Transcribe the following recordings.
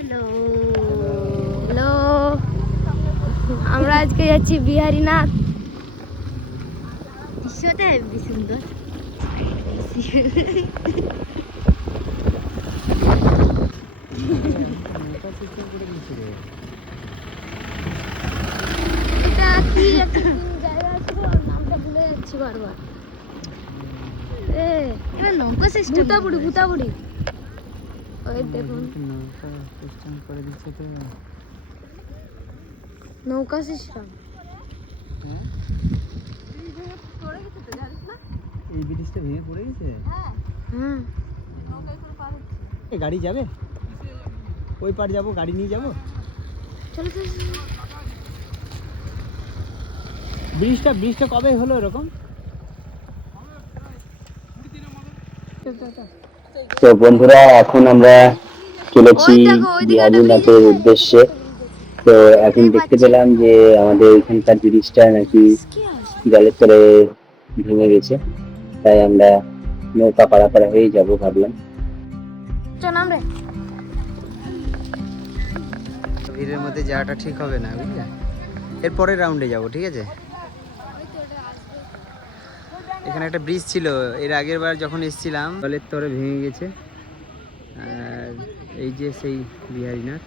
Hello hello, আমরা আজকে যাচ্ছি বিহারীনাথ। দৃশ্যটা হেবি সুন্দর। এটা কি একটা জায়গা ছিল, নামটা ভুলে যাচ্ছি বারবার। এবার নৌকা সিস্টেম, ভুতাবুড়ি। ওই দেখুন নৌকা সিস্টেম করে দিচ্ছে তো। নৌকা সিস্টেম। হ্যাঁ, এই ব্রিজটা ভেঙে পড়ে গেছে। হ্যাঁ, গাড়ি যাবে ওই পার, যাবো গাড়ি নিয়ে যাবো। চলো চলো। ব্রিজটা কবে হলো এরকম? তো বন্ধুরা, এখন আমরা চলেছি বিহারীনাথের উদ্দেশ্যে। তো এখন দেখতে পেলাম যে আমাদের এখানকার ব্রিজটা নাকি জলের তলে ভেঙে গেছে, তাই আমরা নৌকা পারাপার হয়ে যাব ভাবলাম। ভিড়ের মধ্যে যাওয়াটা ঠিক হবে না, বুঝলে? এর পরের রাউন্ডে যাব, ঠিক আছে? এখানে একটা ব্রিজ ছিল, এর আগের বার যখন এসেছিলাম জলের তরে ভেঙে গেছে। আর এই যে সেই বিহারীনাথ,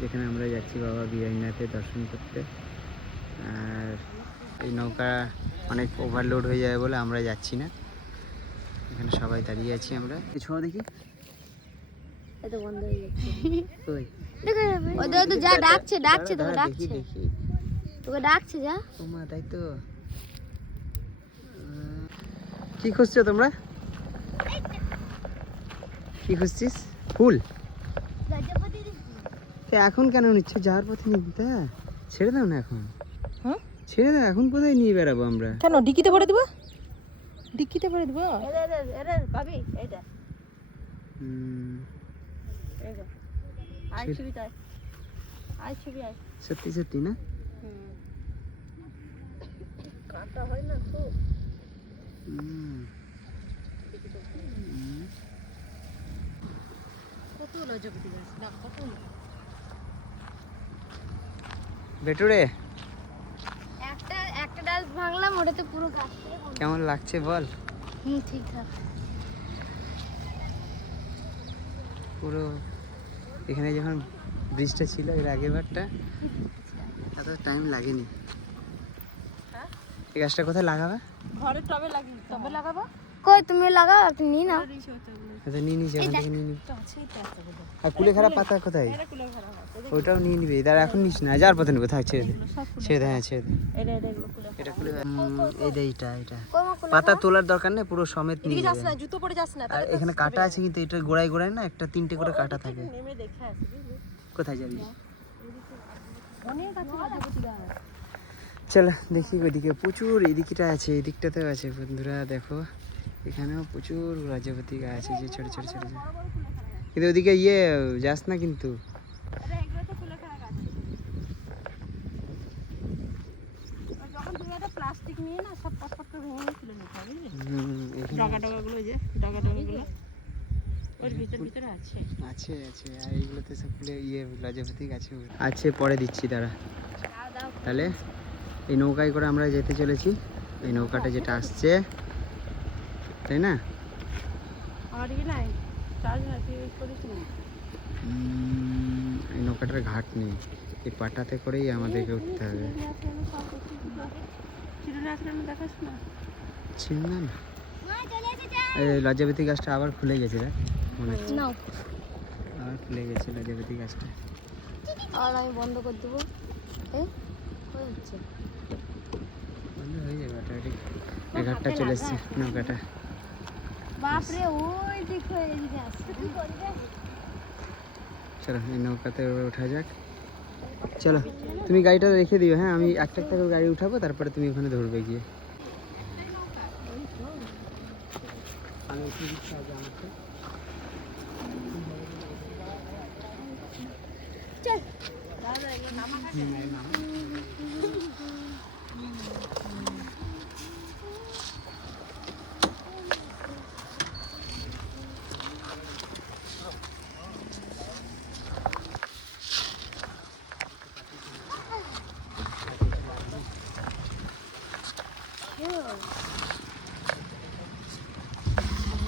যেখানে আমরা যাচ্ছি বাবা বিহারীনাথের দর্শন করতে। আর এই নৌকা অনেক ওভারলোড হয়ে যায় বলে আমরা যাচ্ছি না, এখানে সবাই দাঁড়িয়ে আছি আমরা। কিছু দেখি এটা বন্ধ হয়ে যাচ্ছে। কই ওদের তো যা ডাকছে তোকে দেখি ডাকছে, দেখি। তোকে ডাকছে যা। ও মা, তাই তো। কি খুঁজছো তোমরা? কি খুঁজছিস? ফুল? এখন কেন নিচ্ছে? যাওয়ার পথে নিতে ছেড়ে দাও না এখন। হ্যাঁ, ছেড়ে দাও, এখন কোথায় নিয়ে বেড়াবো আমরা? কেন ডিকিতে ভরে দিব? ডিকিতে ভরে দিব? ভাবি এইটা আই ছবি তাই, আই ছবি আই। সত্যি সত্যি না? কাটা হয় না তো। কত লজপতি গাছ না, কত বেটুরে, একটা ডাল ভাঙলাম, ওটাতে পুরো গাছ। কেমন লাগছে বল? ঠিকঠাক। পুরো এখানে যখন ব্রিজটা ছিল এর আগের বারটা, এত টাইম লাগেনি। এই গাছটা কোথায় লাগাবে? ঘরের টবে লাগি, টবে লাগাবো। কই তুমি লাগাও, আপনি নিয়ে নাও। আচ্ছা, নিয়ে নিয়েছি, ওখান থেকে নিয়ে নিবি। আর কুলেখাড়া পাতা কোথায়? ওইটাও নিয়ে নিবি। দাঁড়া, এখন নিস না, যার পথে নেবো, থাক, ছেড়ে দে, ছেড়ে দে, হ্যাঁ ছেড়ে দে। এটা খুলে এই দে, এটা পাতা তোলার দরকার নেই, পুরো সমেত নিয়ে যাস না, জুতো পরে যাস না। আর এখানে কাটা আছে, কিন্তু এটা গোড়ায় গোড়ায় না একটা তিনটে করে কাটা থাকে। নেমে দেখে আসবি। কোথায় যাবি? অনেক আছে লজপতি গাছ। চল দেখি, ওইদিকে প্রচুর, এই দিকটা আছে, এই দিকটাতেও আছে বন্ধুরা, দেখো এখানেও প্রচুর রাজপতি গাছ আছে, যে ছোট ছোট ছোট ছোট। কিন্তু ওইদিকে যাস না কিন্তু। প্লাস্টিক নিয়ে না সব পটপট করে ভেঙে তুলে নিতে হবে, বুঝলি? ডগাগুলো, যে ডগাগুলো ওর ভিতরে আছে। আছে আছে, আর এইগুলোতে সব ফুলে রাজপতি গাছে আছে। পরে দিচ্ছি, দাঁড়া। তাহলে এই নৌকায় করে আমরা যেতে চলেছি, এই নৌকাটা যেটা আসছে, তাই না? এই নৌকাটার ঘাট নেই, এই পাটাতে করেই আমাদেরকে উঠতে হবে। চিন্তা না, এই লজ্জাবতী গাছটা আবার খুলে গেছে, দেখ মনে হচ্ছে আবার খুলে গেছে লজ্জাবতী গাছটা। আর আমি বন্ধ করে দেবো। হচ্ছে বন্ধ হয়ে যাবে অটোমেটিক। এই ঘাটটা চলে এসছে নৌকাটা। বাপরে, ওই দেখো এইদিকে আসছে। চলো এই নৌকাতে ওঠা যাক। চলো তুমি গাড়িটা রেখে দিও, হ্যাঁ আমি একটা একটা করে গাড়ি উঠাবো, তারপরে তুমি ওখানে ধরবে গিয়ে।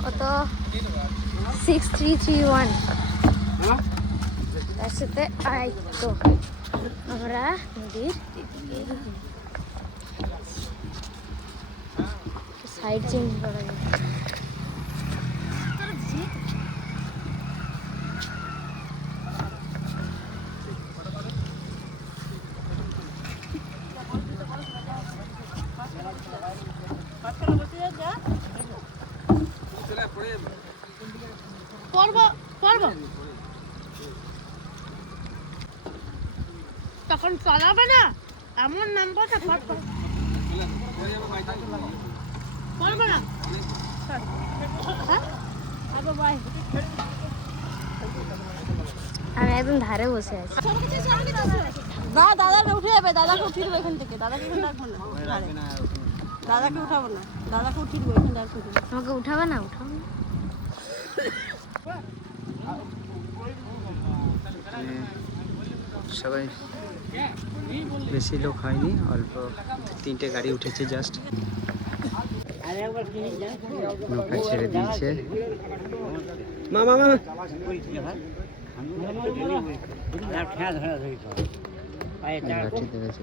কত 6331 তার সাথে আই তো আমরা নদীর সাইড চেঞ্জ করা যায়। তখন চালাবে না এমন নাম কথা পড়বে না আমি একদম ধারে বসে আছি। না দাদাকে উঠে যাবে, দাদাকে উঠিয়ে দেবো এখান থেকে, দাদাকে এখানে রাখবো না, দাদাকে উঠাবো না, দাদাকে উঠিয়ে দেবো এখানে রাখবো। আমাকে উঠাবে না? উঠাবো না। সবাই বেশি লোক হয়নি, অল্প 3টে গাড়ি উঠেছে জাস্ট। নৌকা ছেড়ে দিয়েছে। লাঠি ধরে চলেছে।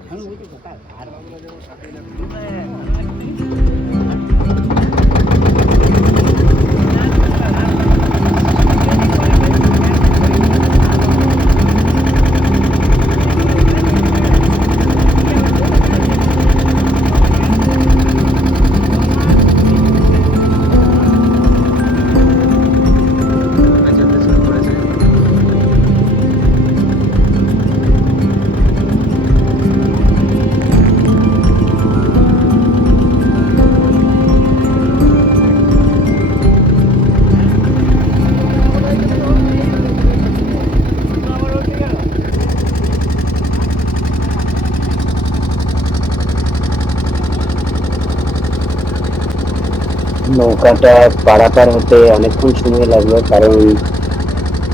নৌকাটা পারাপার হতে অনেকক্ষণ সময় লাগলো, কারণ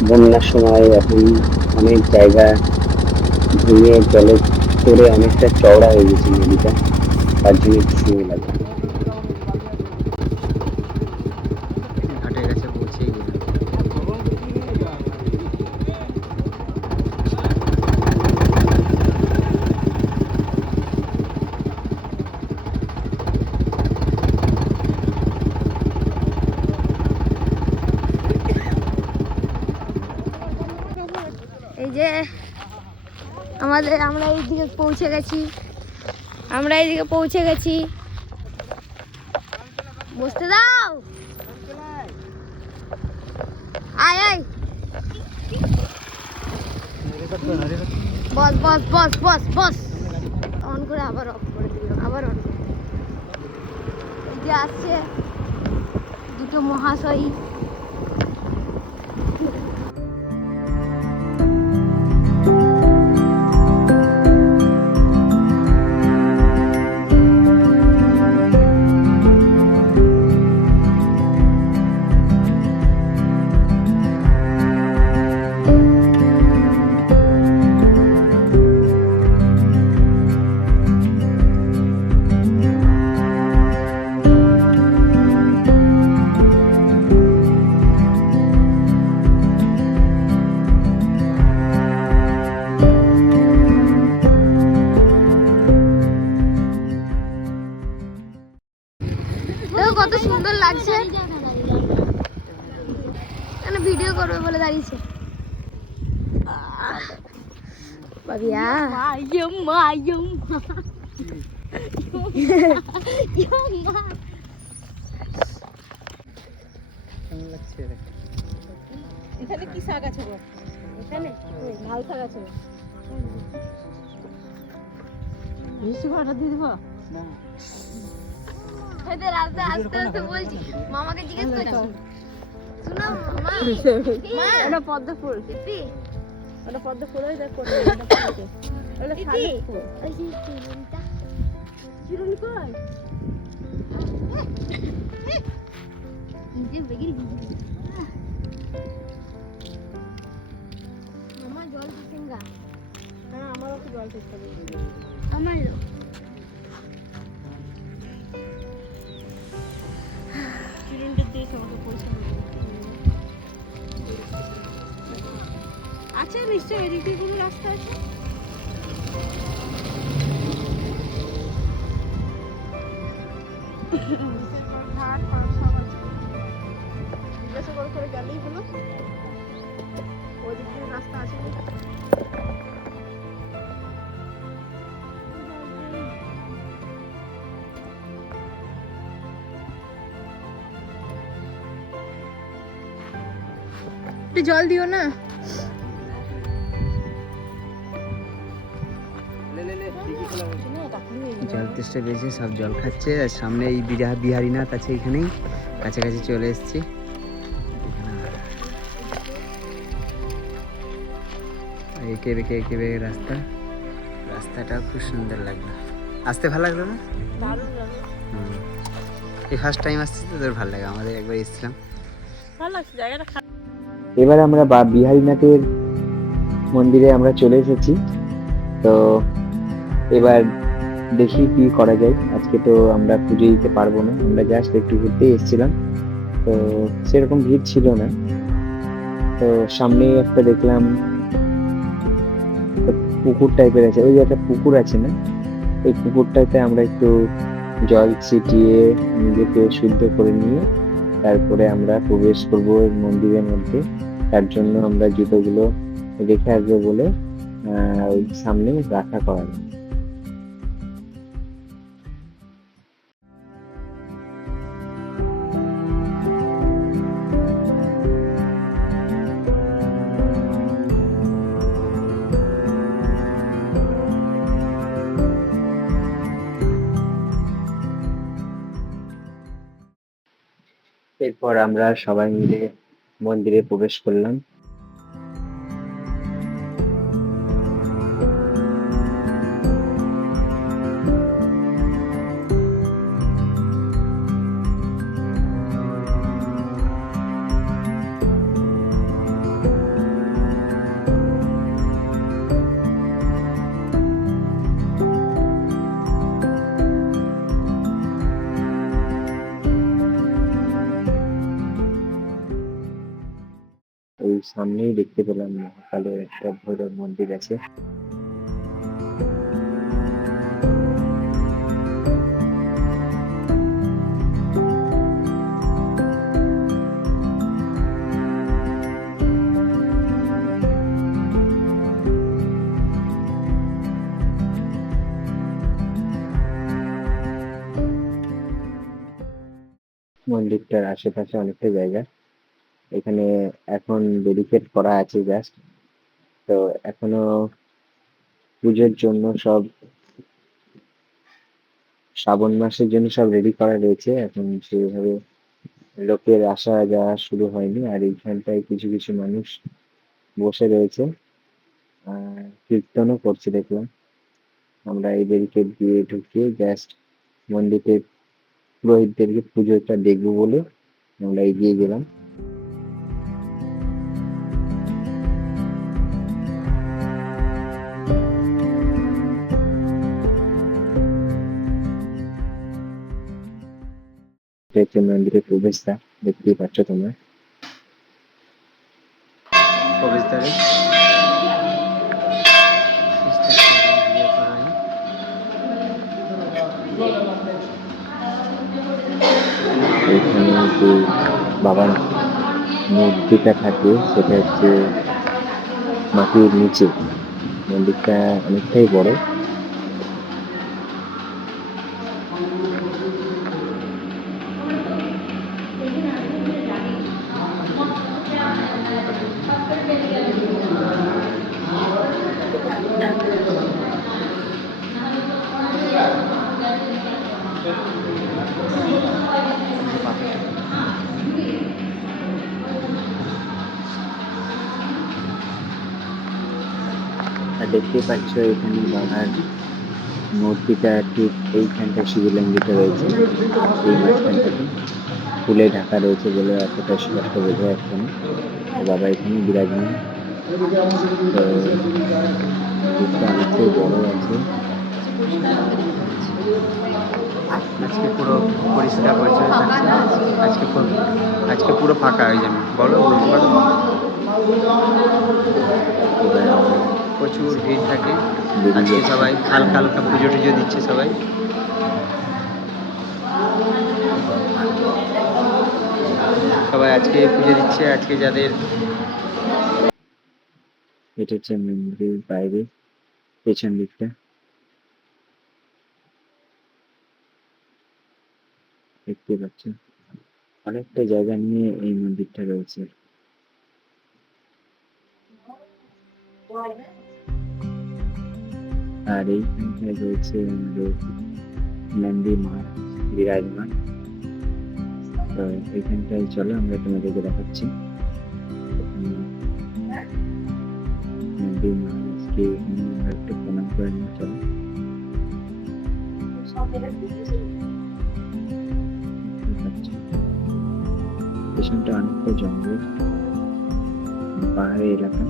বন্যার সময় এখন অনেক জায়গা ভেঙে জলে করে অনেকটা চওড়া হয়ে গেছে নদীটা, তার জন্য একটু সময় লাগলো। ঘাটের কাছে পৌঁছেই গেলাম। এই যে আমরা এইদিকে পৌঁছে গেছি, বসতে দাও। আয় আয়, বস বস বস বস বস। অন করে আবার অফ করে দিল, আবার অন করে। এই যে আসছে দুটো মহাশয়। কত সুন্দর লাগছে, ভিডিও করবে বলে দাঁড়িয়েছে। বাবিয়া এখানে কি শাক আছে গো? এখানে লাল শাক আছে, মিষ্টি ভাড়া দিয়ে দেবো। আস্তে আস্তে বলছি, মামাকে জিজ্ঞেস করছি। শোনো মামা, ওটা পদ্ম ফুল, ওটা পদ্ম ফুল, ওই দেখ ওটা শালিক ফুল। ওই যে চিরুনিটা, চিরুনি কই? নিজে বেগির মামা জল দিচ্ছেন গা। হ্যাঁ আমারও তো জল খেতে হবে। আমারও সিলিন্ডার দিয়ে আমাকে পৌঁছানো আছে নিশ্চয়ই, এদিকে কোনো রাস্তা আছে। ঘাট সব আছে, জিজ্ঞাসা করে গেলেই হলো ওই দিক দিয়ে রাস্তা আছে। একটু জল দিও না। জল তেষ্টা পেয়েছে, সব জল খাচ্ছে। আর সামনে এই বিহারীনাথ আছে, এইখানেই কাছাকাছি চলে এসেছি। এঁকে বেঁকে রাস্তাটা খুব সুন্দর লাগলো, আসতে ভালো লাগলো না? দারুণ লাগে, এই ফার্স্ট টাইম আসছি তো, তোর ভালো লাগে। আমাদের একবার এসেছিলাম, ভালো লাগছে জায়গাটা। এবার আমরা বিহারীনাথের মন্দিরে আমরা চলে এসেছি। তো এবার দেখি কি করা যায়। আজকে তো আমরা পুজো দিতে পারবো না, আমরা জাস্ট একটু ঘুরতেই এসেছিলাম, তো সেরকম ভিড় ছিল না। তো সামনে একটা দেখলাম পুকুর টাইপের আছে, ওই যে একটা পুকুর আছে না, ওই পুকুরটাতে আমরা একটু জল ছিটিয়ে নিজেকে শুদ্ধ করে নিয়ে তারপরে আমরা প্রবেশ করবো মন্দিরের মধ্যে। তার জন্য আমরা জুতোগুলো রেখে আসবো বলে ওই সামনে রাখা করা। এরপর আমরা সবাই মিলে মন্দিরে প্রবেশ করলাম। ওই সামনেই দেখতে পেলাম মহাকালের একটা ভৈরব মন্দির আছে। মন্দিরটার আশেপাশে অনেকটা জায়গা, এখানে এখন ডেডিকেট করা আছে জাস্ট। তো এখনো পুজোর জন্য সব, শ্রাবণ মাসের জন্য সব রেডি করা রয়েছে, এখন সেভাবে লোকের আসা যাওয়া শুরু হয়নি। আর এইখানটায় কিছু কিছু মানুষ বসে রয়েছে, কীর্তনও করছে দেখলাম। আমরা এই ব্যারিকেড দিয়ে ঢুকিয়ে জাস্ট মন্দিরের পুরোহিতদেরকে পুজোটা দেখবো বলে আমরা এগিয়ে গেলাম। মন্দিরের প্রবেশদ্বার দেখতেই পাচ্ছ তোমরা। প্রবেশদ্বারে এখানে যে বাবার মূর্তিটা থাকে সেটা হচ্ছে মাটির নিচে। মন্দিরটা অনেকটাই বড়। আর দেখতে পাচ্ছ এখানে বাবার মূর্তিটা ঠিক এইখানটা শিবলিঙ্গটা রয়েছে, এই মাঝখানটাতে ফুলে ঢাকা রয়েছে বলে এতটা স্পষ্ট বোঝা যাচ্ছে না। বাবা এখানে বিরাজমান। তো মন্দিরটা অনেকটাই বড় আছে, আজকে পুরো পরিষ্কার পরিচ্ছন্ন থাকছে। আজকে পুরো ফাঁকা হয়ে যাবে, বলো বুঝতে পারো। প্রচুর ভিড় থাকে আজকে, সবাই হালকা হালকা পুজো টুজো দিচ্ছে সবাই। সবাই আজকে পুজো দিচ্ছে। আজকে যাদের এটা হচ্ছে মন্দিরের বাইরে পেছন দিকটা, দেখতে পাচ্ছেন অনেকটা জায়গা নিয়ে এই মন্দিরটা রয়েছে। আর এইখানটায় রয়েছে আমাদের নন্দী মহারাজ বিরাজমান। তো এইখানটায় চলো আমরা তোমাদেরকে দেখাচ্ছি। নন্দী মহারাজকে এখানে আমরা একটু প্রণাম করে নিয়ে চলো। পেছনটা অনেকটা জঙ্গল, পাহাড়ি এলাকা।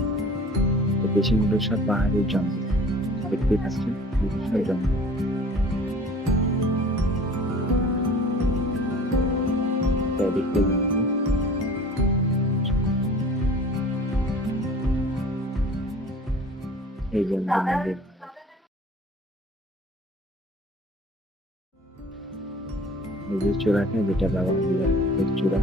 তো পেছনগুলো সব পাহাড়ি জঙ্গল, দেখতে পাচ্ছেন সব জঙ্গল। দেখতে এই জঙ্গল মন্দির। এই যে চূড়াটা, যেটা বাবা বিরাটের চূড়া।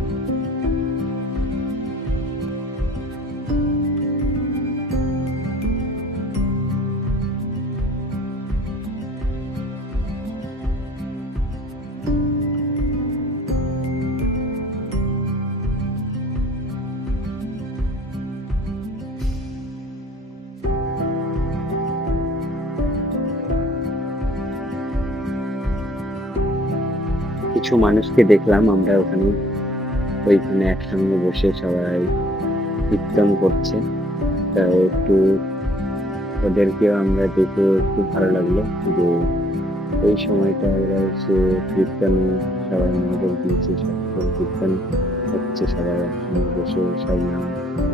কিছু মানুষকে দেখলাম আমরা ওইখানে একসঙ্গে বসে সবাই কীর্তন করছে। তা একটু ওদেরকেও আমরা দেখে একটু ভালো লাগলো যে ওই সময়টা ওরা এসে কীর্তনে সবাই মনোযোগ দিয়েছে, কীর্তন হচ্ছে, সবাই একসঙ্গে বসে সব নাম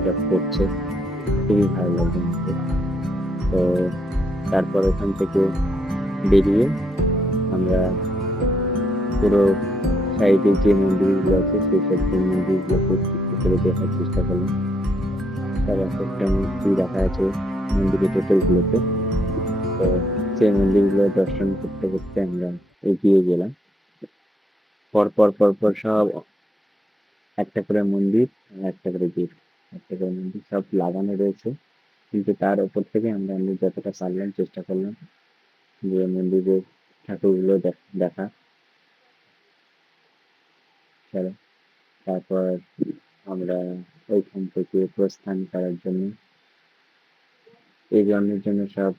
জপ করছে, খুবই ভালো লাগলো আমাকে। তো তারপর ওখান থেকে বেরিয়ে আমরা পুরো সাইডে যে মন্দিরগুলো আছে সেই সব মন্দিরগুলোকে একটু করে দেখার চেষ্টা করলাম। তার একটা মূর্তি রাখা আছে মন্দিরের টোটালগুলোতে। তো সেই মন্দিরগুলো দর্শন করতে করতে আমরা এগিয়ে গেলাম। পরপর সব একটা করে মন্দির, একটা করে গেট, একটা করে মন্দির সব লাগানো রয়েছে। কিন্তু তার উপর থেকে আমরা যতটা পারলাম চেষ্টা করলাম যে মন্দিরের ঠাকুরগুলো দেখা। চলো তারপর আমরা ওইখান থেকে প্রস্থান করার জন্য এই জন্য সব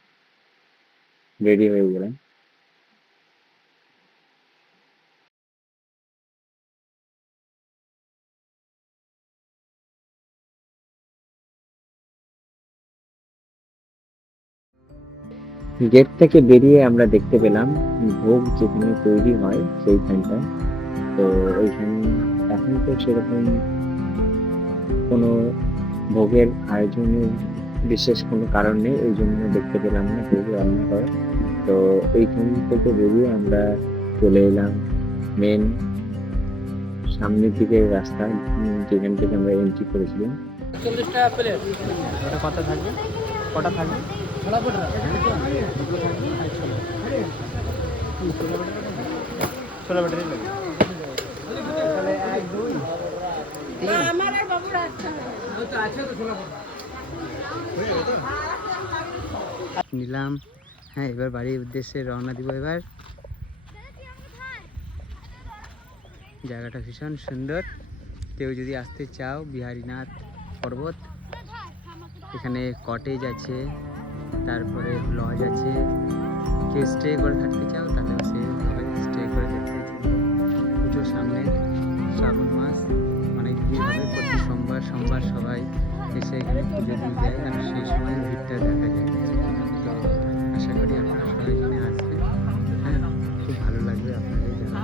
রেডি হয়ে গেলাম। গেট থেকে বেরিয়ে আমরা দেখতে পেলাম ভোগ যেখানে তৈরি হয় সেইখানটা। তো ওইখানে এখন তো সেরকম কোনো ভোগের আয়োজনের বিশেষ কোনো কারণ নেই, ওই জন্য দেখতে পেলাম না ভোগ রান্না করা। তো ওইখান থেকে বেরিয়ে আমরা চলে এলাম মেন সামনের দিকে রাস্তা, যেখান থেকে আমরা এন্ট্রি করেছিলাম। 40 টাকা প্লেট। ওটা কত থাকবে? কটা থাকবে? ছোলা ভটোরা। ছোলা ভটোরা লাগবে। তাহলে 1 2 3 আমার আর বাবুর আসছে না। তো আছে তো ছোলা ভটোরা। নিলাম। হ্যাঁ, এবার বাড়ির উদ্দেশ্যে রওনা দিব। এবার জায়গাটা ভীষণ সুন্দর। কেউ যদি আসতে চাও, বিহারীনাথ পর্বত, এখানে কটেজ আছে, তারপরে লজ আছে। কেউ স্টে করে থাকতে চাও তাহলে সেভাবে স্টে করে দেখতে চাও। পুজোর সামনে শ্রাবণ মাস অনেক ভিড় হবে। প্রতি সোমবার সবাই এসে এখানে পুজো দিয়ে যায়, আর সেই সময় ভিড়টা দেখা যায়। তো আশা করি আপনারা সবাই এখানে আসবেন। হ্যাঁ, খুব ভালো লাগবে আপনাদের যারা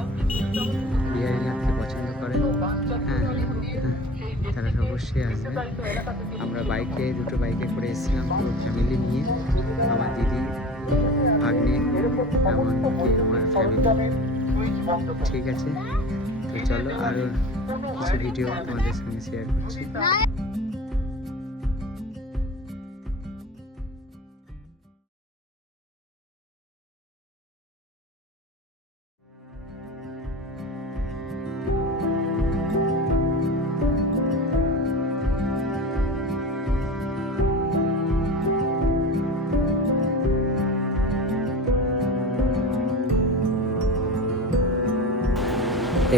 বিহারীনাথকে পছন্দ করেন। হ্যাঁ, তারা অবশ্যই আসবেন। আমরা দুটো বাইকে করে এসেছিলাম পুরো ফ্যামিলি নিয়ে, আমার দিদি, ভাগ্নে, এমনকি আমার ফ্যামিলি। ঠিক আছে, তো চলো আরও কিছু ভিডিও তোমাদের সঙ্গে শেয়ার করছি।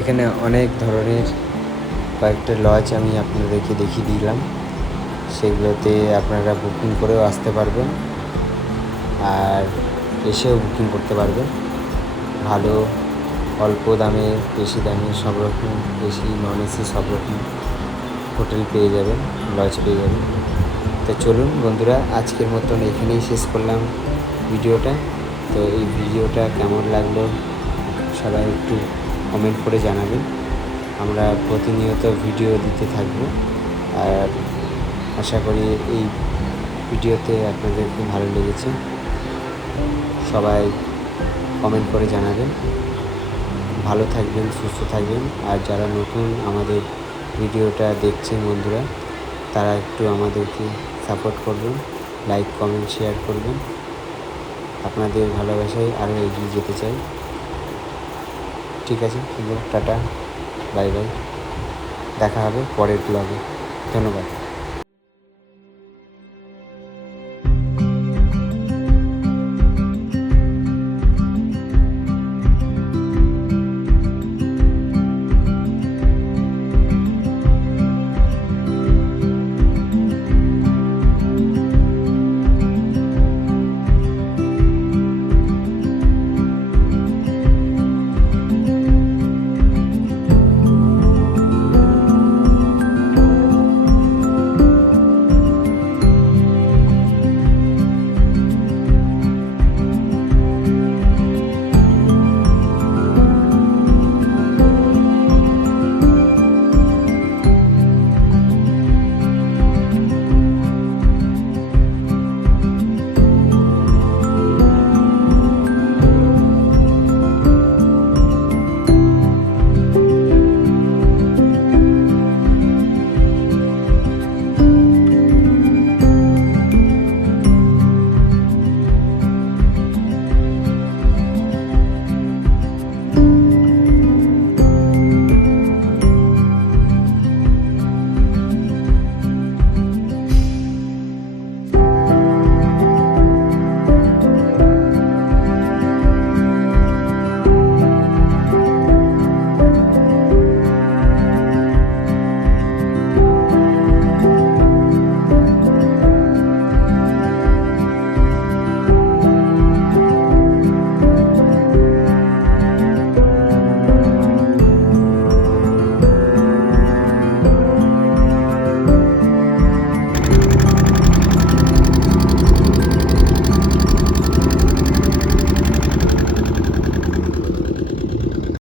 এখানে অনেক ধরনের কয়েকটা লজ আমি আপনাদেরকে দেখিয়ে দিলাম, সেগুলোতে আপনারা বুকিং করেও আসতে পারবেন আর এসেও বুকিং করতে পারবেন। ভালো অল্প দামে, বেশি দামে সব রকম, এসি নন এসি সব রকম হোটেল পেয়ে যাবেন, লজ পেয়ে যাবেন। তো চলুন বন্ধুরা, আজকের মতন এখানেই শেষ করলাম ভিডিওটা। তো এই ভিডিওটা কেমন লাগলো সবাই একটু কমেন্ট করে জানাবেন। আমরা প্রতিনিয়ত ভিডিও দিতে থাকবো আর আশা করি এই ভিডিওতে আপনাদের খুব ভালো লেগেছে। সবাই কমেন্ট করে জানাবেন। ভালো থাকবেন, সুস্থ থাকবেন। আর যারা নতুন আমাদের ভিডিওটা দেখছেন বন্ধুরা, তারা একটু আমাদেরকে সাপোর্ট করবেন, লাইক কমেন্ট শেয়ার করবেন। আপনাদের ভালোবাসায় আরও এগিয়ে যেতে চাই। ঠিক আছে, টাটা, বাই বাই, দেখা হবে পরের ব্লগে। ধন্যবাদ।